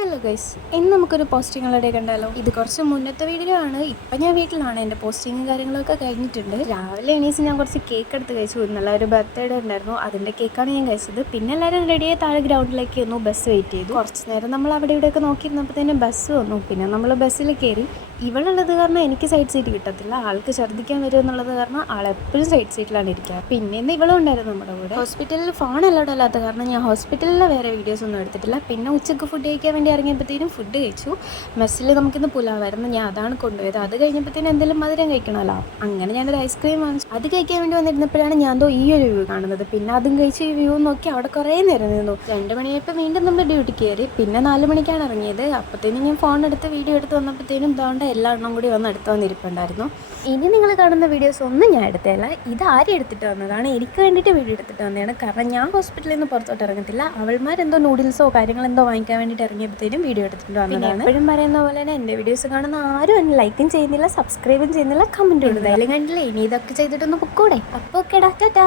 Hello guys, ഇന്ന് നമുക്കൊരു പോസ്റ്റിങ്ങുകളുടെ കണ്ടാലോ. ഇത് കുറച്ച് മുന്നത്തെ വീഡിയോ ആണ്. ഇപ്പം ഞാൻ വീട്ടിലാണ്. എൻ്റെ പോസ്റ്റിങ്ങും കാര്യങ്ങളൊക്കെ കഴിഞ്ഞിട്ടുണ്ട്. രാവിലെ എണീച്ച് ഞാൻ കുറച്ച് കേക്ക് എടുത്ത് കഴിച്ചു. ഇന്നലെ ഒരു ബർത്ത്ഡേ ഉണ്ടായിരുന്നു, അതിൻ്റെ കേക്കാണ് ഞാൻ കഴിച്ചത്. പിന്നെ എല്ലാവരും റെഡിയായി താഴെ ഗ്രൗണ്ടിലേക്ക് വന്നു. ബസ് വെയിറ്റ് ചെയ്തു. കുറച്ച് നേരം നമ്മൾ അവിടെ ഇവിടെയൊക്കെ നോക്കിയിരുന്നപ്പോഴത്തേന് ബസ് വന്നു. പിന്നെ നമ്മൾ ബസ്സിൽ കയറി. ഇവളുള്ളത് കാരണം എനിക്ക് സൈഡ് സീറ്റ് കിട്ടത്തില്ല. ആൾക്ക് ഛർദ്ദിക്കാൻ വരും എന്നുള്ളത് കാരണം ആളെപ്പോഴും സൈഡ് സീറ്റിലാണ് ഇരിക്കുക. പിന്നെ ഇന്ന് ഇവളും ഉണ്ടായിരുന്നു നമ്മുടെ കൂടെ. ഹോസ്പിറ്റലിൽ ഫോൺ അലൗഡ് അല്ലാത്ത കാരണം ഞാൻ ഹോസ്പിറ്റലിലെ വേറെ വീഡിയോസ് ഒന്നും എടുത്തിട്ടില്ല. പിന്നെ ഉച്ചയ്ക്ക് ഫുഡ് കഴിക്കാൻ വേണ്ടി ഇറങ്ങിയപ്പോഴത്തേനും ഫുഡ് കഴിച്ചു. മെസ്സിൽ നമുക്കിന്ന് പുലാവായിരുന്നു, ഞാൻ അതാണ് കൊണ്ടുപോയത്. അത് കഴിഞ്ഞപ്പോഴത്തേനും എന്തെങ്കിലും മധുരം കഴിക്കണമല്ലോ. അങ്ങനെ ഞാനൊരു ഐസ്ക്രീം വാങ്ങിച്ചു. അത് കഴിക്കാൻ വേണ്ടി വന്നിരുന്നപ്പോഴാണ് ഞാൻ ഈ ഒരു വ്യൂ കാണുന്നത്. പിന്നെ അതും കഴിച്ച് ഈ വ്യൂ നോക്കി അവിടെ കുറേ നേരം നിന്നു. 2 മണിയായപ്പോൾ വീണ്ടും നമ്മൾ ഡ്യൂട്ടിക്ക് കയറി. പിന്നെ 4 മണിക്കാണ് ഇറങ്ങിയത്. അപ്പോഴത്തേനും ഞാൻ ഫോൺ എടുത്ത് വീഡിയോ എടുത്ത് വന്നപ്പോഴത്തേനും ഇതാണ്ട് എല്ലാം കൂടി വന്ന് അടുത്ത് വന്നിരിപ്പുണ്ടായിരുന്നു. ഇനി നിങ്ങൾ കാണുന്ന വീഡിയോസ് ഒന്നും ഞാൻ എടുത്തതല്ല. ഇത് ആരും എടുത്തിട്ട് വന്നതാണ്, എനിക്ക് വേണ്ടിയിട്ട് വീഡിയോ എടുത്തിട്ട് വന്നതാണ്. കാരണം ഞാൻ ഹോസ്പിറ്റലിൽ നിന്ന് പുറത്തോട്ട് ഇറങ്ങത്തില്ല. അവൾമാരെന്തോ നൂഡിൽസോ കാര്യങ്ങളെന്തോ വാങ്ങിക്കാൻ വേണ്ടിയിട്ട് ഇറങ്ങിയപ്പോഴത്തേനും വീഡിയോ എടുത്തിട്ട് വന്നതാണ്. എപ്പോഴും പറയുന്ന പോലെ തന്നെ എൻ്റെ വീഡിയോസ് കാണുന്ന ആരും എന്നെ ലൈക്കും ചെയ്യുന്നില്ല, സബ്സ്ക്രൈബും ചെയ്യുന്നില്ല, കമൻറ്റും ഇടുന്നില്ല. കണ്ടില്ലേ, ഇനി ഇതൊക്കെ ചെയ്തിട്ടൊന്ന് പൊക്കൂടെ. അപ്പോൾ ഓക്കേടാ, ടാറ്റാ.